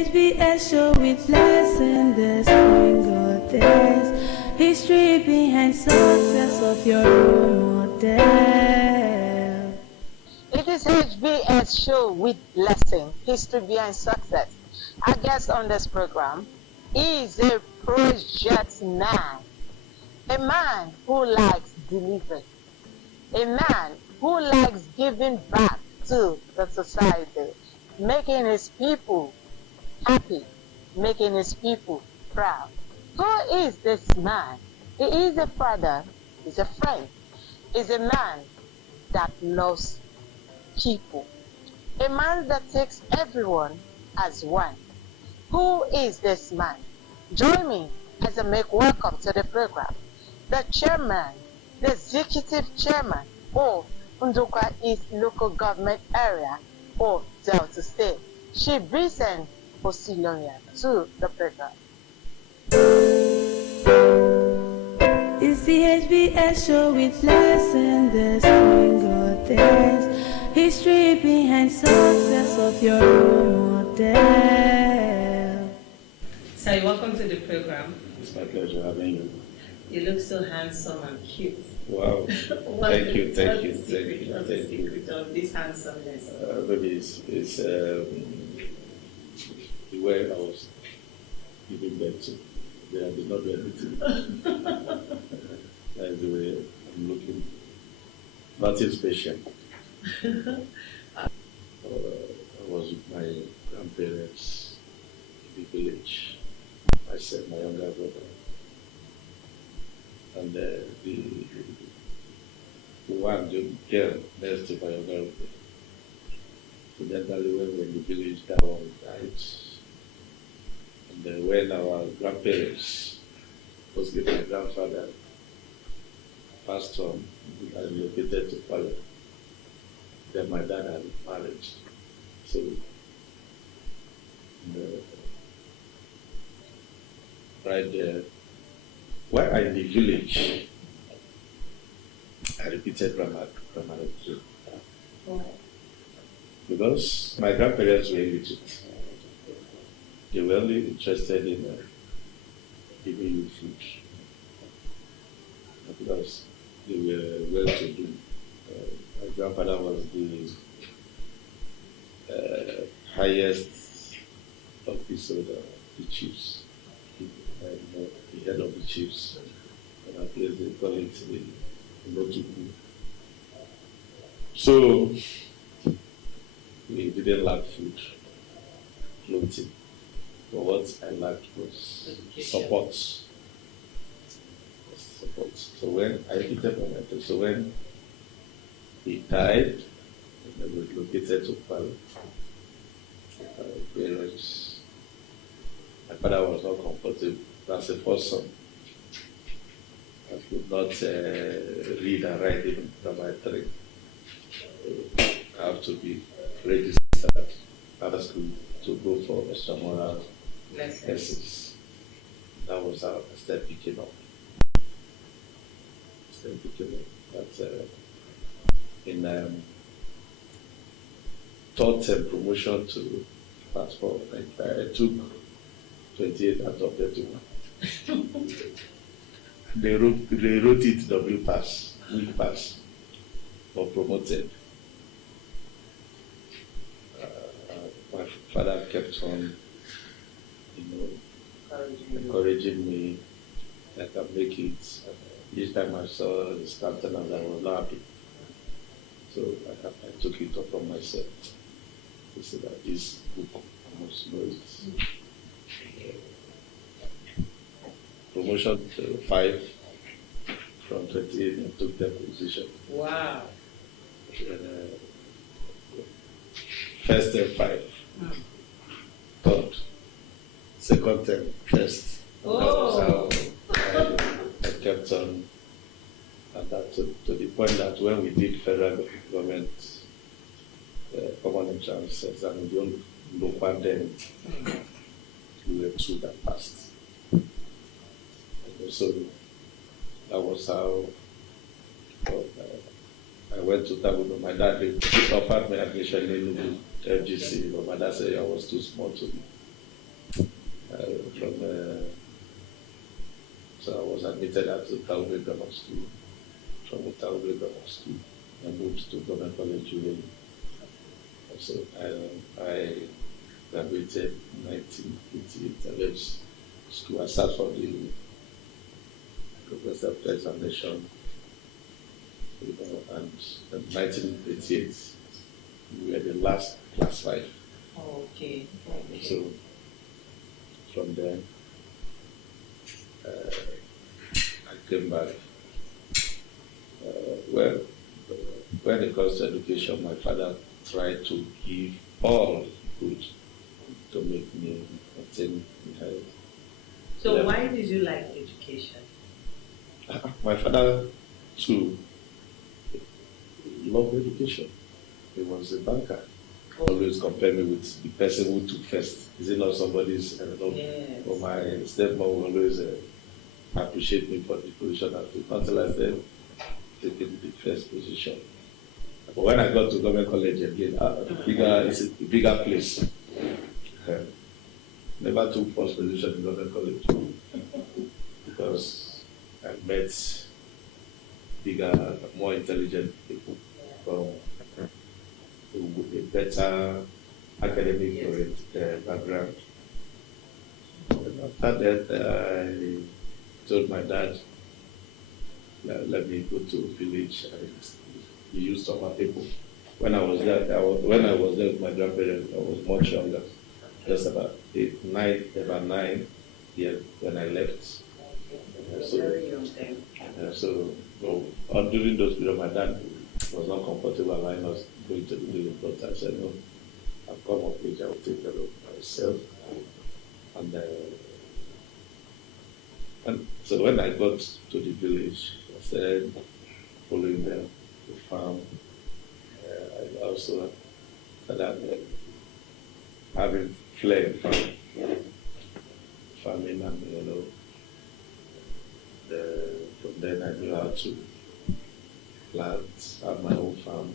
HBS show with lessons that's going God there's history behind success of your role model. It is HBS show with lesson, history behind success. Our guest on this program is a project man, a man who likes delivering, a man who likes giving back to the society, making his people happy, making his people proud. Who is this man? He is a father, he's a friend, he's a man that loves people, a man that takes everyone as one. Who is this man? Join me as I make welcome to the program the chairman, the executive chairman of Ndukwa East Local Government Area of Delta State, Chibrisen Osilonia, to the program. It's the HBS show with lessons that's going God there's history behind success of your role model. So welcome to the program. It's my pleasure having you. You look so handsome and cute. Wow. Thank you. What's the secret of this handsomeness? Maybe it's the way I was giving birth to. I did not do anything. That's the way I'm looking. Nothing special. I was with my grandparents in the village. I said my younger brother. And the one, the girl next to my younger brother. Incidentally, when we were in the village, that one died. And when our grandparents, mostly my grandfather, passed on, I relocated to Palo. Then my dad had married. So, right there, while I'm in the village, I repeated grammar 3. Why? Because my grandparents were illiterate. They were only interested in giving you food. Because they were well-to-do. My grandfather was the highest officer of the chiefs, the head of the chiefs. And I guess they call it the Lotuku. So, we didn't lack food, clothing. But what I lacked was support. So when I repeated my mentor, so when he died, and I was located to Palo, my parents, my father was not comfortable. That's the first son. I could not read and write even grammar 3. I have to be registered at the school to go for extramural lessons. That was how I started picking up. But in third term promotion to passport, I took 28 out of 31. They wrote it W pass, week pass, or promoted. My father kept on, encouraging me that I can make it. Each time I saw his countenance, I was not happy. So I took it upon myself to say that this book, I must know it. Promotion to 5 from 28 and took that position. Wow. First term 5. Third. Second term first. Oh. So I kept on, and that to the point that when we did federal government common entrance exam, we don't look at them. We were 2 that passed. And so that was how I went to Tabuno. My dad offered me admission in FGC, but my dad said I was too small to So I was admitted at the Taube Grammar School. From the Taube Grammar School, I moved to Government College Jubilee. So I graduated in 1988. I left school. I sat for the professor examination, and in 1988, we were the last class 5. Okay. So from there, I came back. Well, when it comes to education, my father tried to give all he could to make me attain the health. So why did you like education? My father too loved education. He was a banker. Always compare me with the person who took first. Is it not somebody's? Yes. But my stepmom will always appreciate me for the position I took until I said taking the first position. But when I got to government college again, it's a bigger place. Never took first position in government college because I met bigger, more intelligent people from a better academic background. And after that, I told my dad, let me go to a village. He used some people. When I was there, with my grandparents, I was much younger, just about 9 years when I left. Very young then. During those periods, my dad was not comfortable allowing us going to the village, but I said, no, I've come of age, I will take care of myself. And so when I got to the village, I started following them to farm. I also started having flair farming, and from then I knew how to plant, have my own farm,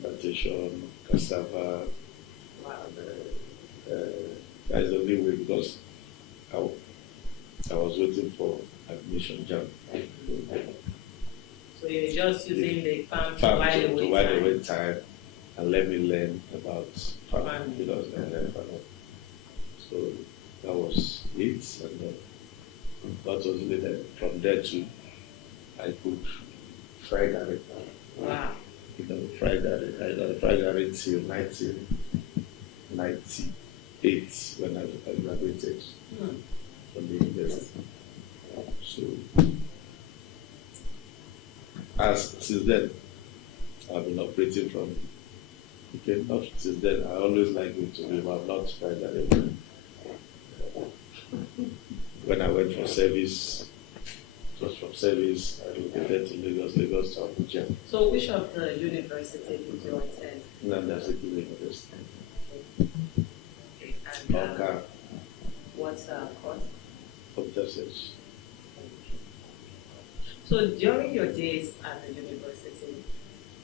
plantation, cassava. That's the only way because I was waiting for admission jam. So you're just using the farm to Farm while to you while wait away time and let me learn about farming Farming. because I learned farming. So that was it, and then that was later. From there too, I could fry garlic. Wow. Fry garlic. I fried garlic till 1998 when I graduated from the university. So since then, I've been operating from. Not since then. I always like going to live. I've not fried garlic. When I went for service, it was from service, I relocated to Lagos to Abuja. So which of the university did you attend? Nnamdi Azikiwe University. Okay. And Okay. what course? Computer science. So during your days at the university,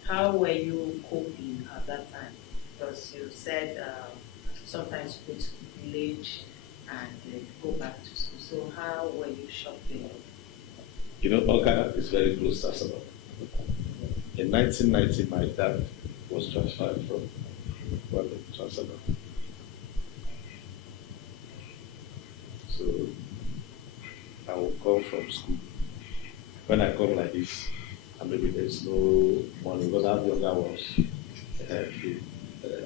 how were you coping at that time? Because you said sometimes you go to the village and go back to school. So how were you shopping? Oka is very close to Asaba. In 1990, my dad was transferred from Kwale to Asaba. So I will come from school. When I come like this, and maybe there's no money because I have younger ones. The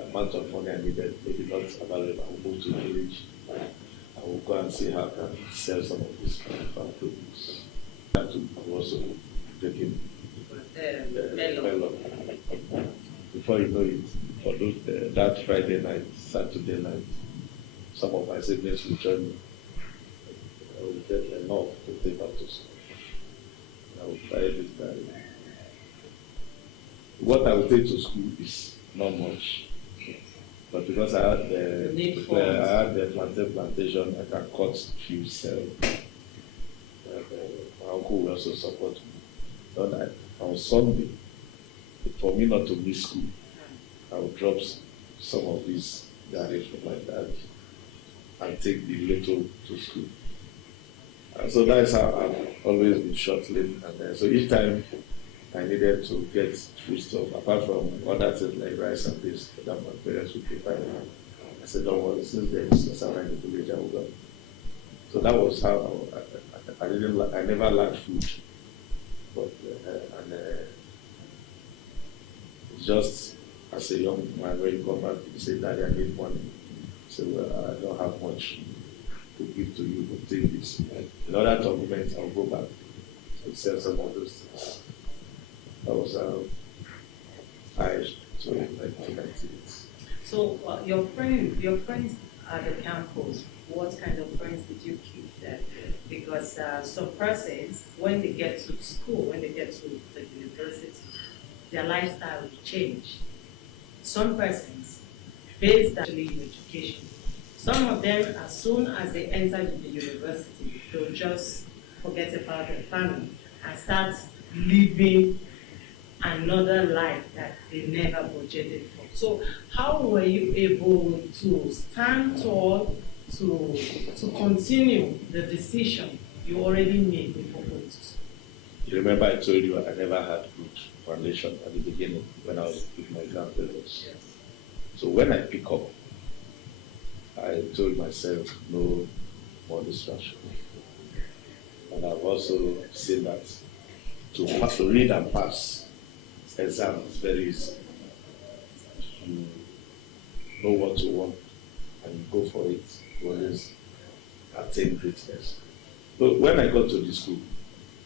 amount of money I needed maybe not available. I will move to the village. I will go and see how I can sell some of these farm produce. That to also taking melon. Before you know it, for that Friday night, Saturday night, some of my siblings will join me. I will get enough to take out to school. I will try this guy. What I will take to school is not much. But because I had the plantation, I can cut few cells. My uncle will also support me. Then on Sunday, for me not to miss school, I will drop some of these garlic from my dad and take the little to school. So that's how I've always been short-lived. And so each time I needed to get food stuff, apart from other things like rice and this that my parents would provide, I said, don't worry, since there's a around the village, I will go. So that was how I never lacked food. But just as a young man, when you come back, you say, Daddy, I need money. I say, well, I don't have much to give to you, but take this. In other documents, I'll go back and sell some of those things. That was how I joined my activities. So your friends at the campus, what kind of friends did you keep there? Because some persons, when they get to school, when they get to the university, their lifestyle will change. Some persons based actually in education. Some of them, as soon as they enter the university, they'll just forget about their family and start living another life that they never budgeted for. So how were you able to stand tall to continue the decision you already made before going to school? You remember I told you I never had good foundation at the beginning when I was with my grandparents. Yes. So when I pick up, I told myself no more distraction. And I've also seen that to read and pass exam is very easy. You know what you want and you go for it. You always attain greatness. So when I got to the school,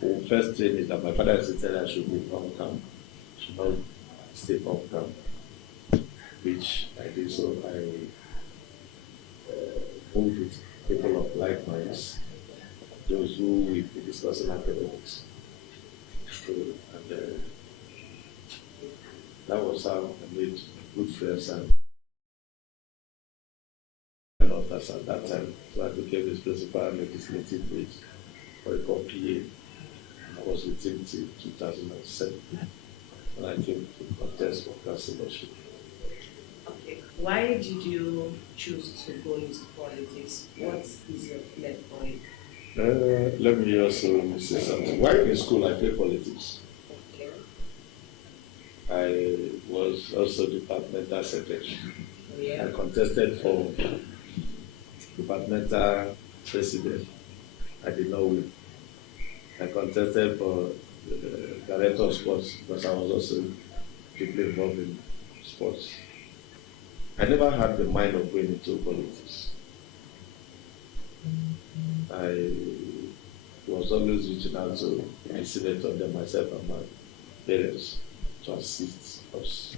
the first thing is that my father said I should be on camp, should not stay on camp, which I did. So I moved with people of like minds, those who will be discussing academics. So, and that was how I made good friends and others at that time. So I became his principal legislative aide for a PA. I was with him till 2007 when I came to contest for councillorship. Okay. Why did you choose to go into politics? What is your flag for it? Let me also say something. While in school, I played politics. Okay. I was also departmental secretary. Yeah. I contested for departmental president. I did not win. I contested for director of sports because I was also deeply involved in sports. I never had the mind of going into politics. I was always reaching out to the senator, then myself and my parents to assist us.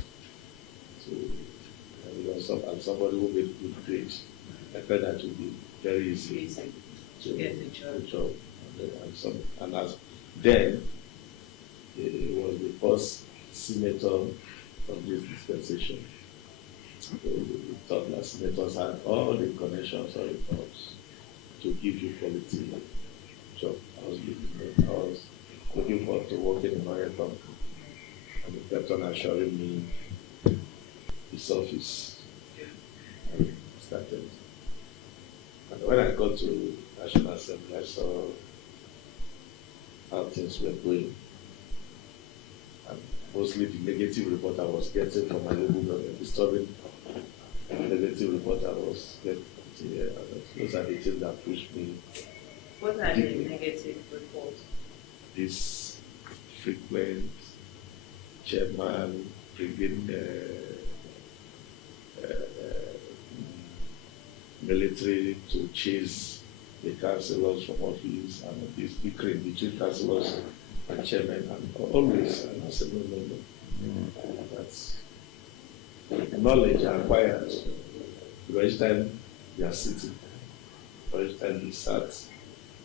And somebody who made good grades, I felt that would be very easy to get the job. And as then, it was the first senator of this dispensation. So we thought that senators had all the connections, all the jobs to give you quality job. I was looking forward to working in my company, and he kept on assuring me his office, and started. And when I got to National Assembly, I saw how things were going. And mostly the negative report I was getting from my local government, disturbing negative report I was getting. Those are the things that pushed me. What are the negative reports? This frequent chairman bringing military to chase the councillors from office and this bickering between councillors and chairman and always. And I said, no. That's knowledge acquired. Because each time we are sitting, or each time we sat,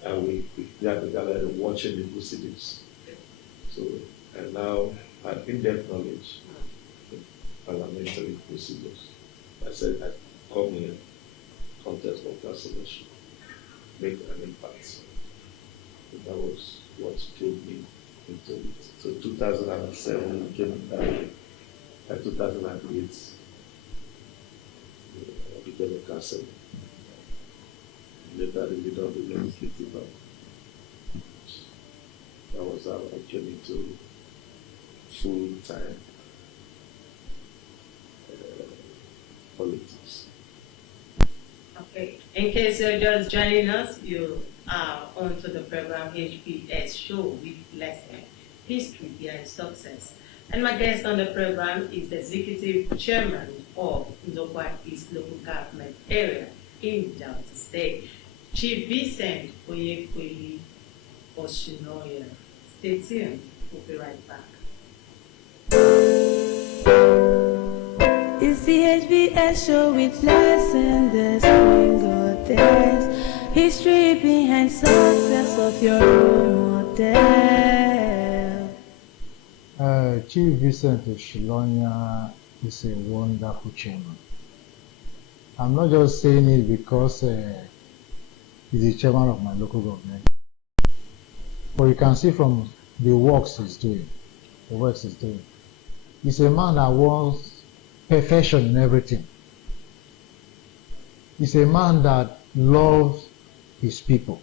and we are together watching the proceedings. So, and now had in-depth knowledge in parliamentary procedures. I said, I come here, contest for councillorship, make an impact. So that was what drove me into it. So 2007 we came down. By 2008, I became a councillor. later the leader of the legislative arm. That was how I came into full-time politics. Okay. In case you're just joining us, you are onto the program HBS Show with Lesson, History Behind Success. And my guest on the program is the Executive Chairman of Ndokwa East Local Government Area in Delta State, Chief Vincent Oyekweli Oshinoya. Stay tuned. We'll be right back. It's the HBS Show with Lesson, the Spring Goddess. History behind success of your role model. Chief Vincent Oshinoya is a wonderful chairman. I'm not just saying it because he's the chairman of my local government, but you can see from the works he's doing, He's a man that wants perfection in everything. He's a man that loves his people.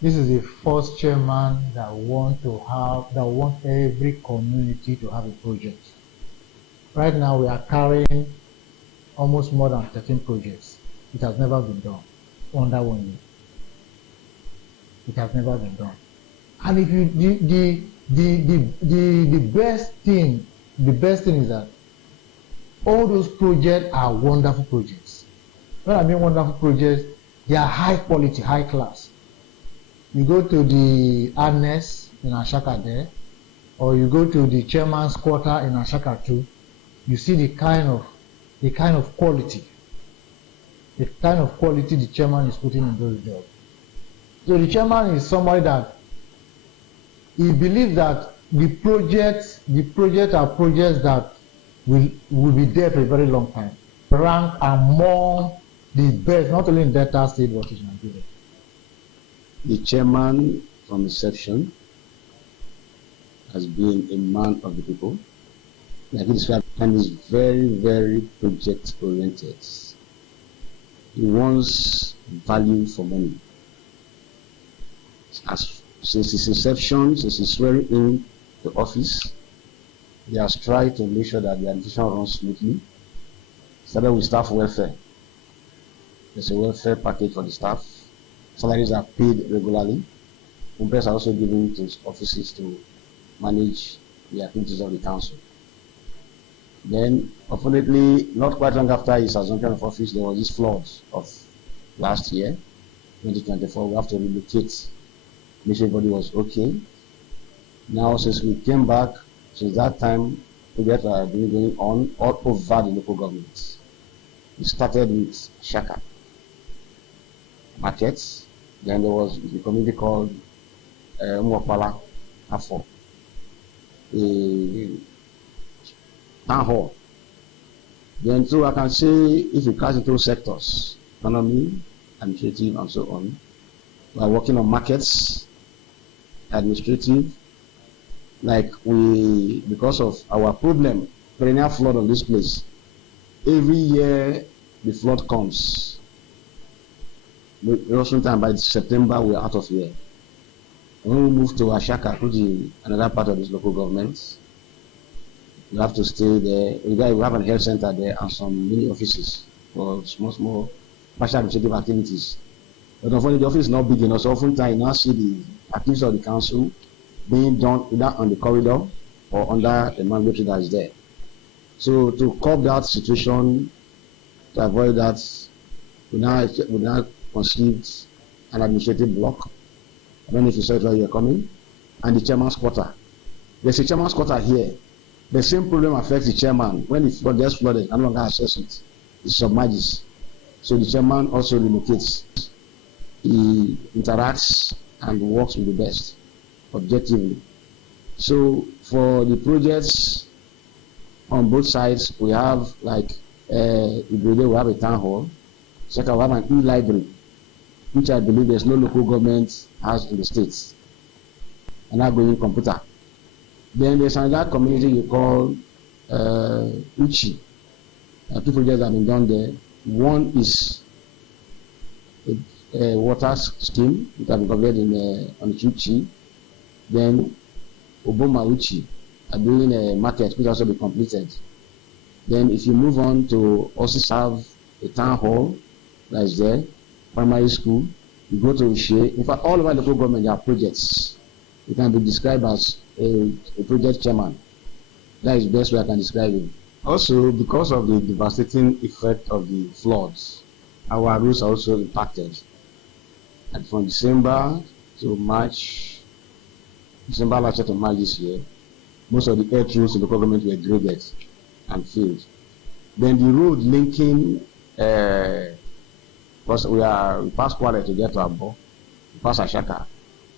This is the first chairman that want every community to have a project. Right now we are carrying almost more than 13 projects. It has never been done under 1 year. It has never been done. And if you the best thing is that all those projects are wonderful projects. When I mean wonderful projects, they are high quality, high class. You go to the Annex in Ashaka there, or you go to the chairman's quarter in Ashaka too, you see the kind of quality the chairman is putting in those jobs. So the chairman is somebody that he believes that the projects are projects that will be there for a very long time, rank among the best, not only in Delta State but in Nigeria. The chairman from inception has been a man of the people. Like he described, and is very, very project oriented. He wants value for money. Since his inception, since his swearing in the office, he has tried to make sure that the administration runs smoothly. Started with staff welfare. There's a welfare package for the staff. Salaries are paid regularly. Companies are also given to offices to manage the activities of the council. Then, unfortunately, not quite long after his assumption of office, there was this flood of last year, 2024. We have to relocate, make sure everybody was okay. Now, since we came back, since that time, projects are going on all over the local governments. We started with Shaka markets. Then there was the community called Mwapala Afo, a town hall. Then, so I can say, if you class into sectors, economy, administrative, and so on, we are working on markets, administrative, like because of our problem, perennial flood on this place. Every year the flood comes. Sometime by September we are out of here. When we move to Ashaka, which is another part of this local government, you have to stay there. We have a health center there and some mini offices for small partial administrative activities. But unfortunately, the office is not big enough, so oftentimes you now see the activities of the council being done either on the corridor or under the mandatory that is there. So to curb that situation, to avoid that, we now conceived an administrative block. I don't know if you saw it while you were coming, and the chairman's quarter. There's a chairman's quarter here. The same problem affects the chairman. When the flood gets flooded, no longer access it. It submerges. So the chairman also relocates. He interacts and works with the best, objectively. So for the projects on both sides, we have like we have a town hall. Second, we have an e-library, which I believe there's no local government has in the states. And now going computer. Then there's another community you call Uchi. Two projects have been done there. One is water scheme, which have been completed in on Chuchi. Then Oboma Uchi are doing a market, which also be completed. Then if you move on to also serve a town hall that is there, primary school, you go to Ushe. In fact, all over the local government there are projects. You can be described as a project chairman. That is the best way I can describe it. Also, because of the devastating effect of the floods, our roads are also impacted. And from December to March, December last year to March this year, most of the earth roads in the government were graded and filled. Then the road linking, because we pass Kwale to get to Abo, we pass Ashaka.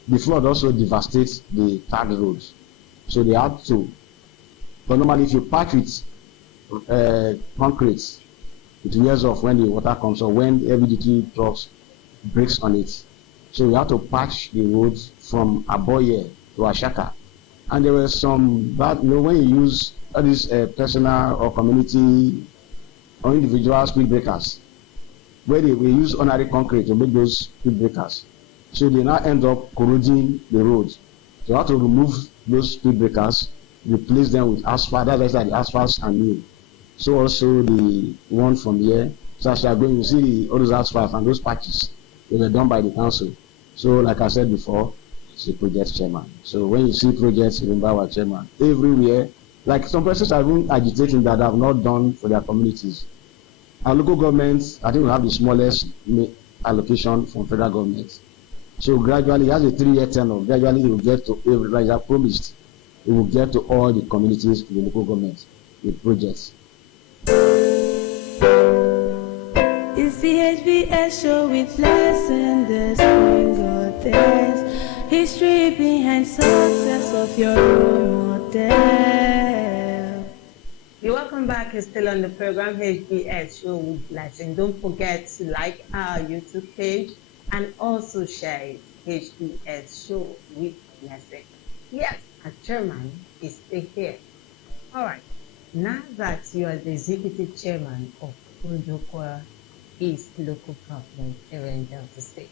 The flood also devastates the third road. So they had to, but normally if you patch with concrete, it wears off when the water comes or when heavy duty trucks breaks on it. So we have to patch the roads from Aboye to Ashaka. And there were some bad, when you use all these personal or community or individual speed breakers, where we use ordinary concrete to make those speed breakers. So they now end up corroding the roads. So you have to remove those speed breakers, replace them with asphalt. That's why the asphalt are new. So also the one from here, so as you are going, you see all those asphalt and those patches, they were done by the council. So like I said before, it's a project chairman. So when you see projects, remember our chairman. Everywhere, like some persons are even agitating that have not done for their communities. Our local governments, I think we have the smallest allocation from federal government. So gradually, it has a 3-year tenure. Gradually, it will get to every, like I promised, it will get to all the communities in the local government with projects. It's the HBS show with lessons that's going God there's history behind success of your role model. You're welcome back. You're still on the program HBS Show with Blessing. Don't forget to like our YouTube page and also share it. HBS Show with Blessing. Yes, our chairman is still here. All right. Now that you are the executive chairman of Ojokwa East Local Government here in Delta State,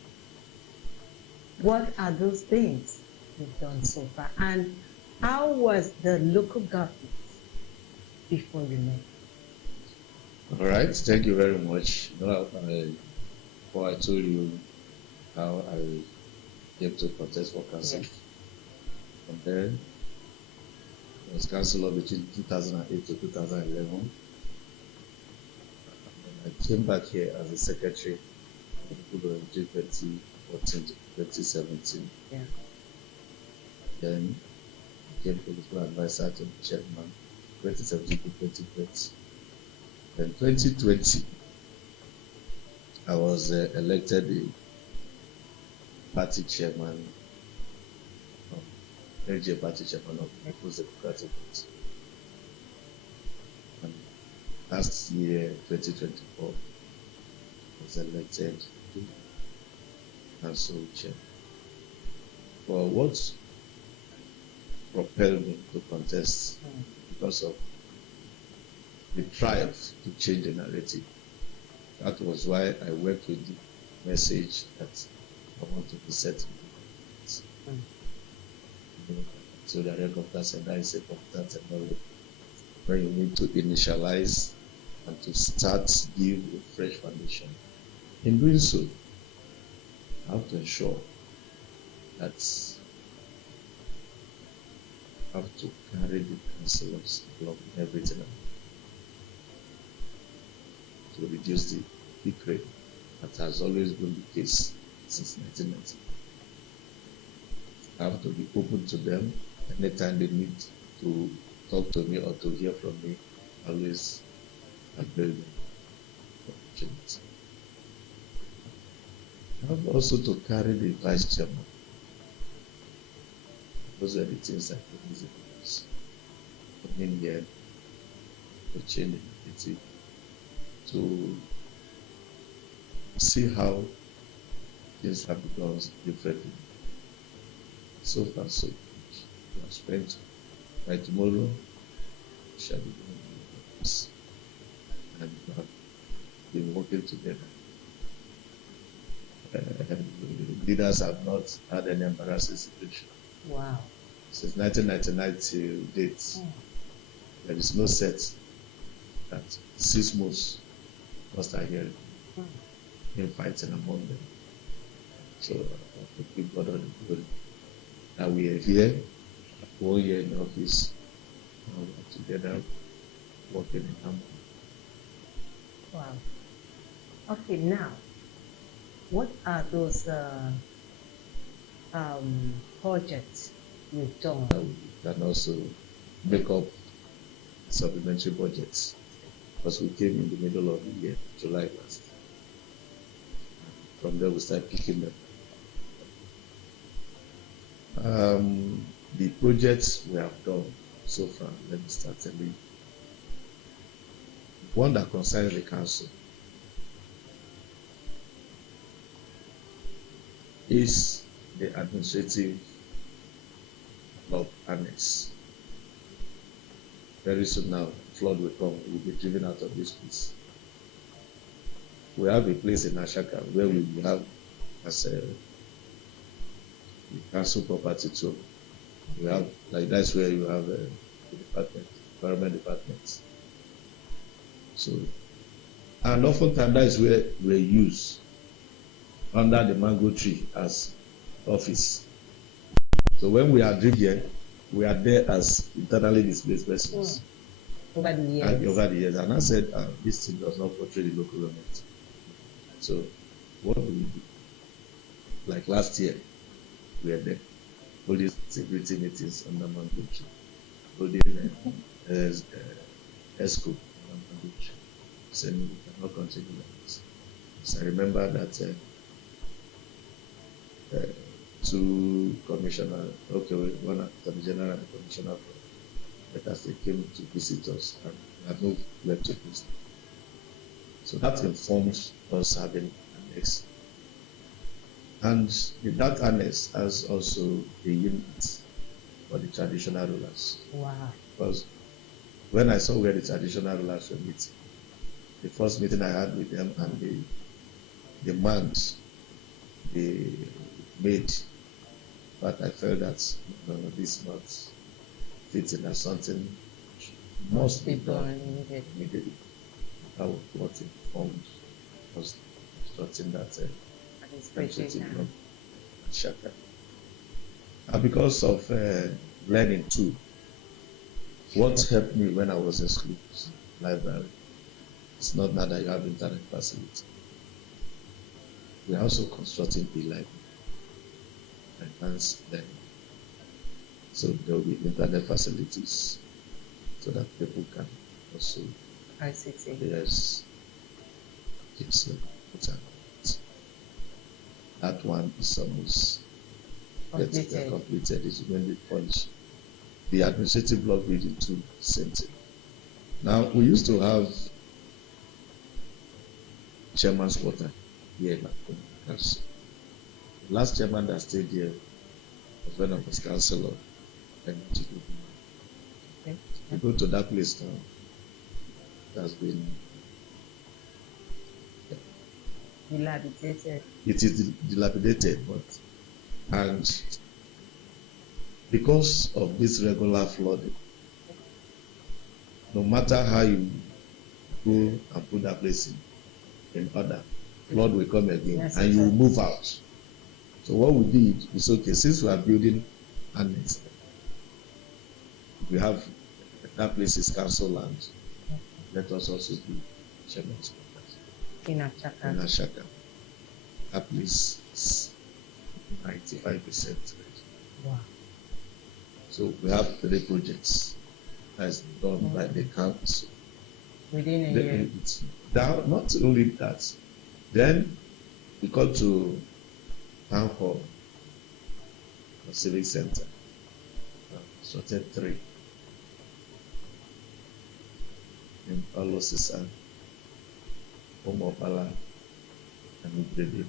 what are those things you've done so far? And how was the local government before you met? All right, thank you very much. Before I told you how I came to contest for council, Yes. from there, I was councillor between 2008 to 2011. And I came back here as a secretary between 2014 to 2017. Yeah. Then I became political advisor to the chairman 2017 to 2020. Then 2020, I was elected the party chairman, LJ party chairman of the People's Democratic Party. And last year, 2024, I was elected to council chair. Well, what propelled me to contest because of the drive to change the narrative. That was why I worked with the message that I want to be set in. So the helicopters and I say computer technology, where you need to initialize and to start give a fresh foundation. In doing so, I have to ensure that I have to carry the councillors along in everything to reduce the peak rate that has always been the case since 1990. I have to be open to them anytime they need to talk to me or to hear from me. Always avail them the opportunity. I have also to carry the vice chairman. Those are the things I put easy for us. Coming here to change the narrative, to see how things have become differently. So far, so good. We have spent by tomorrow, we shall be doing this. And we have been working together. leaders have not had any embarrassing situation. Wow. Since 1999 till date, there is no set that 6 months must I hear in fighting among them. So I give God all the glory that we are here, 1 year in office, together working in harmony. Wow. Okay, now, what are those projects you've done? We can also make up supplementary budgets because we came in the middle of the year, July last. From there, we start picking them. The projects we have done so far, let me start telling you. One that concerns the council is the administrative block annex. Very soon now, flood will come, we'll be driven out of this place. We have a place in Ashaka where we will have as a council property too. We have, like that's where you have the department, environment department. So, and oftentimes that is where we use under the mango tree as office. So when we are driven, we are there as internally displaced persons. Over the years. And I said, this thing does not portray the local government. So what do we do? Like last year, we were there, holding security meetings under mango tree, holding ESCO under mango tree, saying we cannot continue like this. So I remember that 2 commissioners, one attorney general and the commissioner for Delta State came to visit us and had no left to visit. So that informs us having annex. And that annex has also a unit for the traditional rulers. Wow. Because when I saw where the traditional rulers were meeting, the first meeting I had with them and the demands they made, but I felt that this not fitting as something must be done immediately. That was what informed us constructing that administrative block at Shaka. And because of learning too, what helped me when I was in school, library, it's not now that you have internet facility. We are also constructing a library, advanced learning. So there will be internet facilities so that people can also. I see. Yes. It's that one is almost completed. It's going to be polished. The administrative block building too, same thing. Now we used to have chairman's quarter here in Council. The last chairman that stayed here was when I was councillor. You go to that place now. It has been dilapidated. It is dilapidated, and because of this regular flooding, no matter how you go and put that place in order, flood will come again and you will move out. So what we did is, okay, since we are building annex, we have that place is council land. Let us also do chairman's quarters In Ashaka. in Ashaka. That place is 95%. Wow. So we have 3 projects that's done by the council. Within a year. It's down, not only that, then we come to town hall or civic center. Sorted 3 in Paulo Cesar, Omopala, and Ubrede.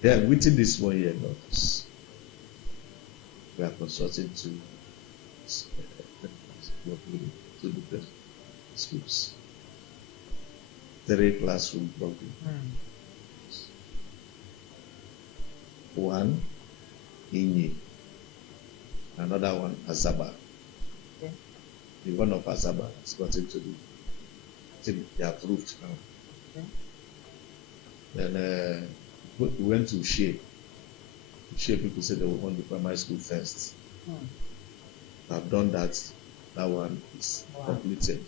Then within this 1 year notice, we are constructing 2 different schools, 3 classroom buildings. one Inyi, another one Azaba. Okay. The one of Azaba has gotten to the, I think they approved now. Okay. Then we went to Shea. Shea people said they want the primary school first. I've done that. That one is Wow. completed.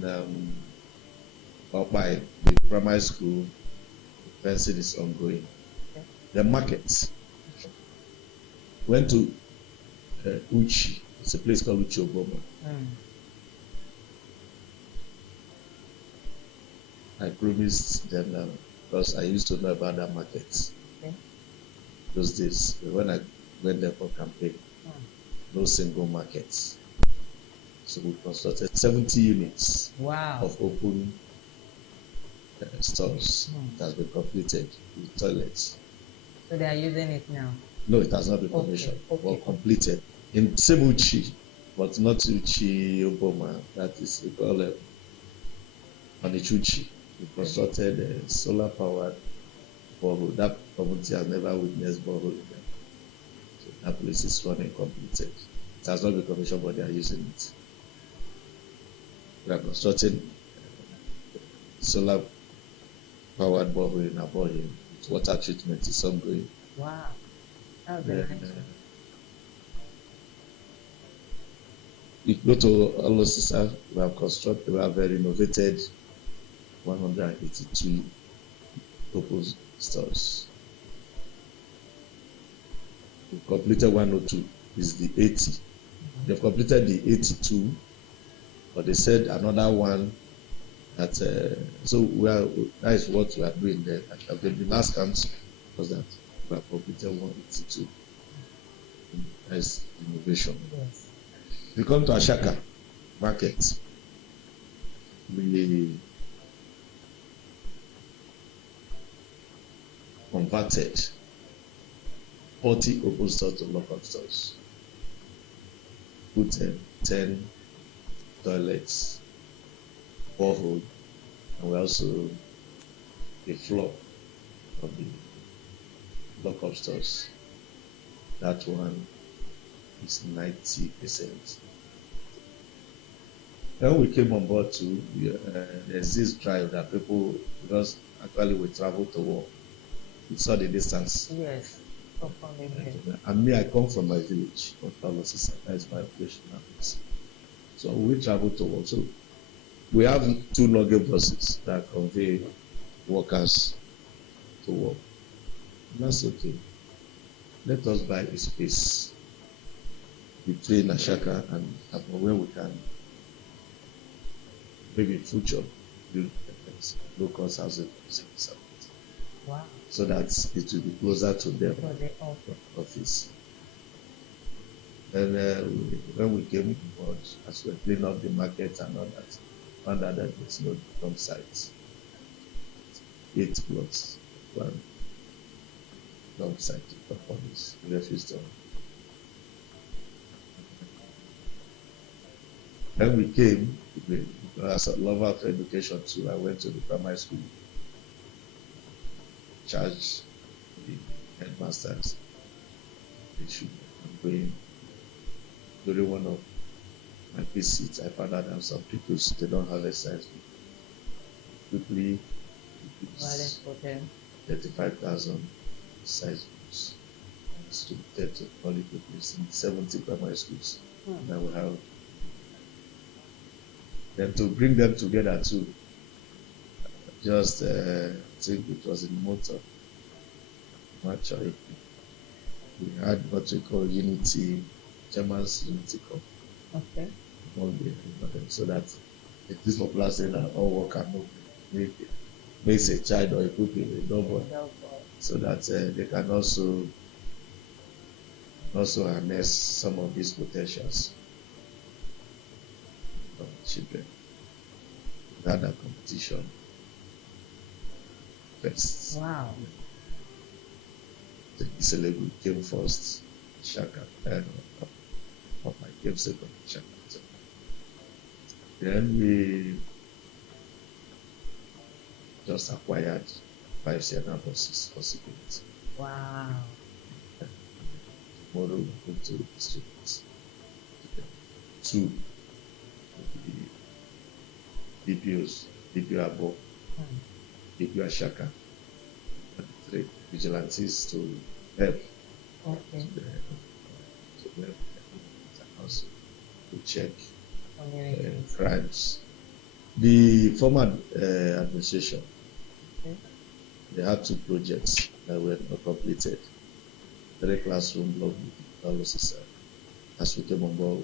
Then by the primary school, the fencing is ongoing. Okay. The markets went to Uchi. It's a place called Uchi Oboma. I promised them because I used to know about that market. Okay. Those days when I went there for campaign, no single markets. So we constructed 70 units Wow. of open stores. It has been completed with toilets. So they are using it now. No, it has not been Okay, commissioned, okay. but completed. In same Uchi, but not Uchi Oboma. That is, we call it Onichuchi. We constructed a solar powered borehole. That community has never witnessed borehole in them. So that place is running completed. It has not been commissioned, but they are using it. We are constructing solar powered borehole in Abohi. Water treatment is ongoing. Wow. That's Then, very nice. if you go to Olosisa, we have constructed, we have renovated 182 proposed stores. We completed 102, is the 80. They've completed the 82, but they said another one that, so that is what we are doing there. The last count was that we have completed 182. That's innovation. Yes. We come to Ashaka market. We converted 40 open stores to lock-up stores. Put 10 toilets, borehole, and we also the floor of the lock-up stores. That one is 90%. When we came on board too, there's this drive that people, because actually we travel to work, we saw the distance. Yes. And me, I come from my village, that is my operational place. So we travel to work. So we have 2 luggage buses that convey workers to work. And that's okay. Let us buy a space between Ashaka and Abon where we can, maybe in future, build low-cost housing. Wow. So that it will be closer to their For the office. And when we came on board, as we cleaned up the market and all that, found out that there's no dump site. 8 plots, 1 dump site for this refuse dump. When we came, as a lover of education too, I went to the primary school, charged the headmasters. They should bring during one of my visits. I found out that some people they don't have a size book. Quickly, 35,000 size books. It's to 30 only people in 70 primary schools that we have. Then to bring them together too, just I think it was in motor. Actually, we had what we call Unity, German's Unity Cup. Okay. So that this popular saying that all work and no play makes a child or a pupil a double, so that they can also harness some of these potentials of children. We had a competition first. Wow. The Iselegu came first, Shaka, and I came second, Shaka. Then we just acquired 5 Sienna buses for security. Wow. Tomorrow we go to district 2, the DPOs, DPO Abo, DPO Ashaka, and 3 vigilantes to help Okay. to help and also to check Communities. crimes. The former administration, Okay. they had 2 projects that were not completed. 3 classroom block analysis. As we came on board,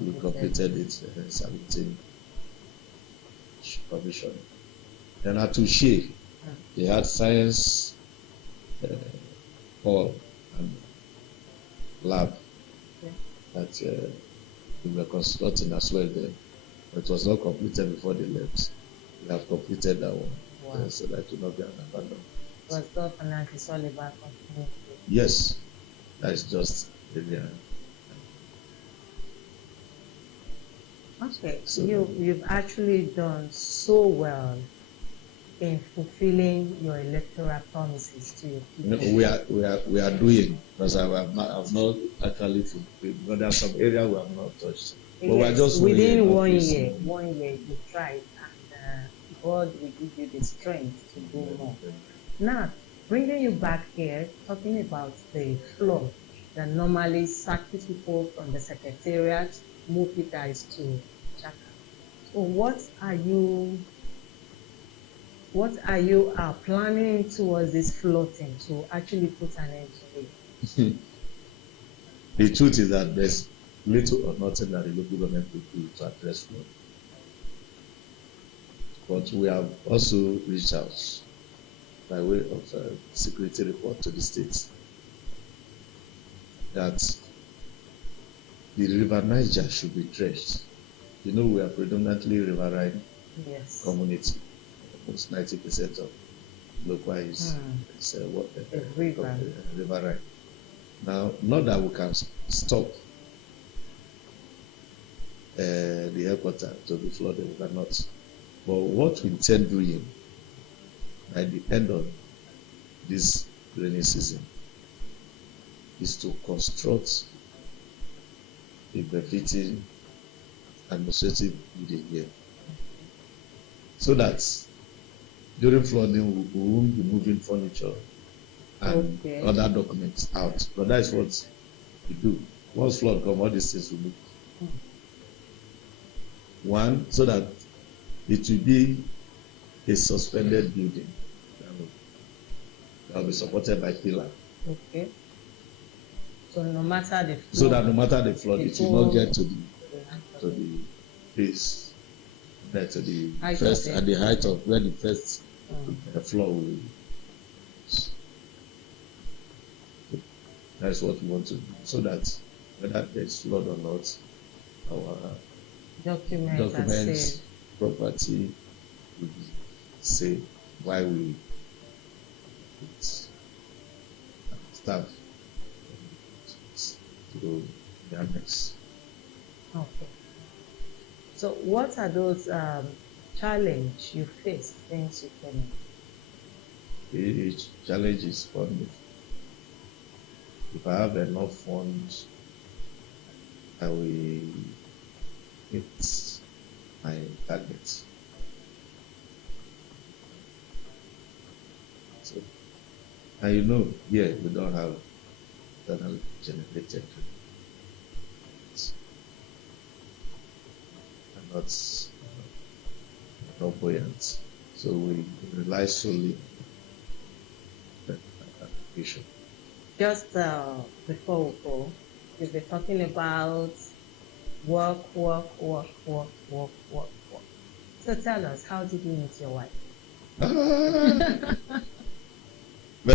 we completed it, 17 supervision. Then at Touché, they had science hall and lab that we were constructing as well then. But it was not completed before they left. We have completed that one. Wow. So that will not be an abandoned. Was governance is all about continuity. Yes, that is just really Okay, So- you've actually done so well in fulfilling your electoral promises to your No, people. we are doing because I've not actually fulfilled, but there are some areas we have not touched. But we are Yes, just within doing one office. year, you tried, and God will give you the strength to do more. Now, bringing you back here, talking about the flow that normally sacked people from the secretariat, move you guys to Chaka. So what are you planning towards this floating to actually put an end to it? The truth is that there's little or nothing that the local government will do to address flood. But we have also reached out by way of security report to the states that the river Niger should be dredged. You know, we are predominantly riverine Yes. community. Almost 90% of local is river. riverine. Now, not that we can stop the headquarters to be flooded, we cannot. But what we intend doing by the end of this rainy season is to construct a befitting administrative building here, so that during flooding we won't be moving furniture and other documents out. But that is what we do. Once flood come, all these things will move. One, so that it will be a suspended building that will be supported by pillar. Okay. So no matter the flood, So that no matter the flood, it will not get to the base, to the first at the height of where the first floor will be. That's what we want to do, so that whether there is flood or not, our documents, property will be safe while we staff to go the annex. Okay. So what are those challenges you faced since you came in? Each challenge is funding. If I have enough funds, I will hit my targets. So, and you know, here we don't have internal generated and not buoyant. So we rely solely on application. Just before we go, you've been talking about work. So tell us, how did you meet your wife?